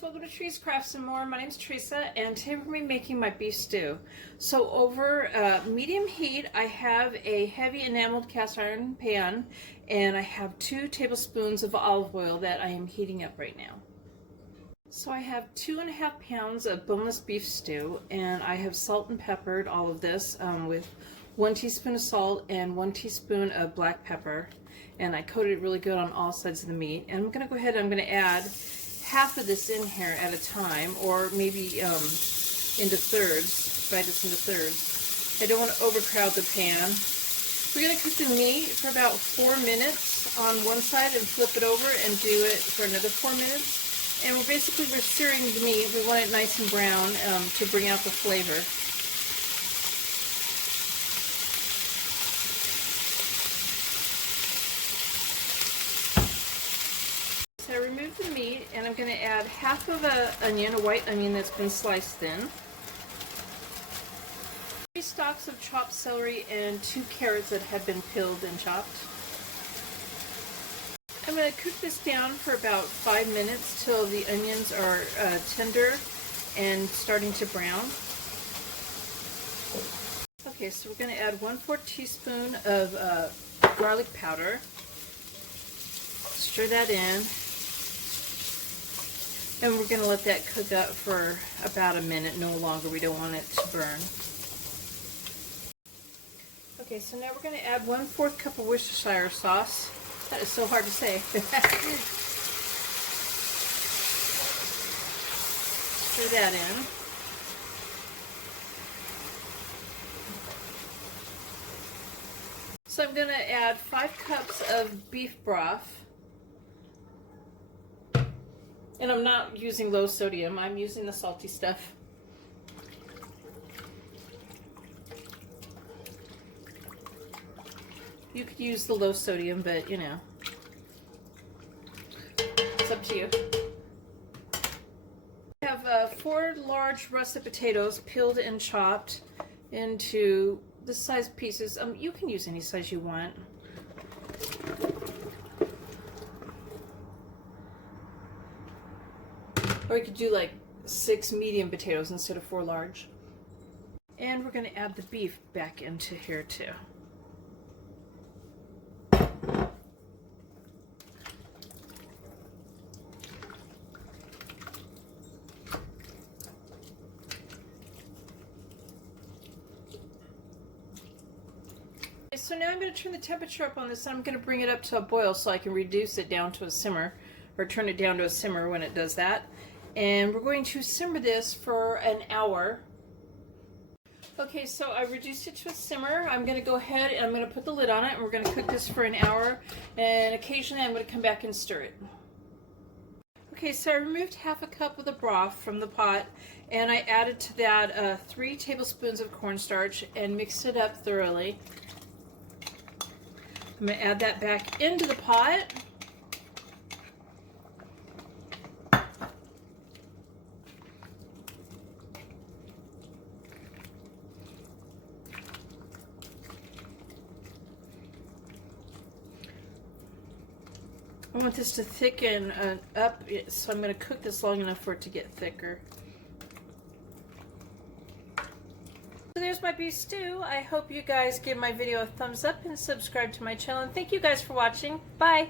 guys, welcome to Trees Crafts and More. My name's Teresa, and today we're going to be making my beef stew. So over medium heat, I have a heavy enameled cast iron pan, and I have 2 tablespoons of olive oil that I am heating up right now. So I have 2.5 pounds of boneless beef stew, and I have salt and peppered all of this with 1 teaspoon of salt and 1 teaspoon of black pepper, and I coated it really good on all sides of the meat. And I'm going to go ahead and I'm going to add half of this in here at a time, or maybe into thirds, divide this into thirds. I don't want to overcrowd the pan. We're going to cook the meat for about 4 minutes on one side and flip it over and do it for another 4 minutes. And we're searing the meat. We want it nice and brown to bring out the flavor. So I removed the meat, and I'm going to add half of an onion, a white onion that's been sliced thin, 3 stalks of chopped celery, and 2 carrots that have been peeled and chopped. I'm going to cook this down for about 5 minutes till the onions are tender and starting to brown. Okay, so we're going to add 1/4 teaspoon of garlic powder. Stir that in. And we're going to let that cook up for about a minute, no longer. We don't want it to burn. Okay, so now we're going to add 1/4 cup of Worcestershire sauce. That is so hard to say. Stir that in. So I'm going to add 5 cups of beef broth. And I'm not using low sodium, I'm using the salty stuff. You could use the low sodium, but you know, it's up to you. I have 4 large russet potatoes peeled and chopped into this size pieces. You can use any size you want. Or you could do like 6 medium potatoes instead of 4 large. And we're going to add the beef back into here too. So now I'm going to turn the temperature up on this, and I'm going to bring it up to a boil so I can reduce it down to a simmer, or turn it down to a simmer when it does that. And we're going to simmer this for an hour. Okay, so I reduced it to a simmer. I'm going to go ahead and I'm going to put the lid on it, and we're going to cook this for an hour, and occasionally I'm going to come back and stir it. Okay, so I removed half a cup of the broth from the pot, and I added to that 3 tablespoons of cornstarch and mixed it up thoroughly. I'm going to add that back into the pot. I want this to thicken up, so I'm going to cook this long enough for it to get thicker. So there's my beef stew. I hope you guys give my video a thumbs up and subscribe to my channel. And thank you guys for watching. Bye!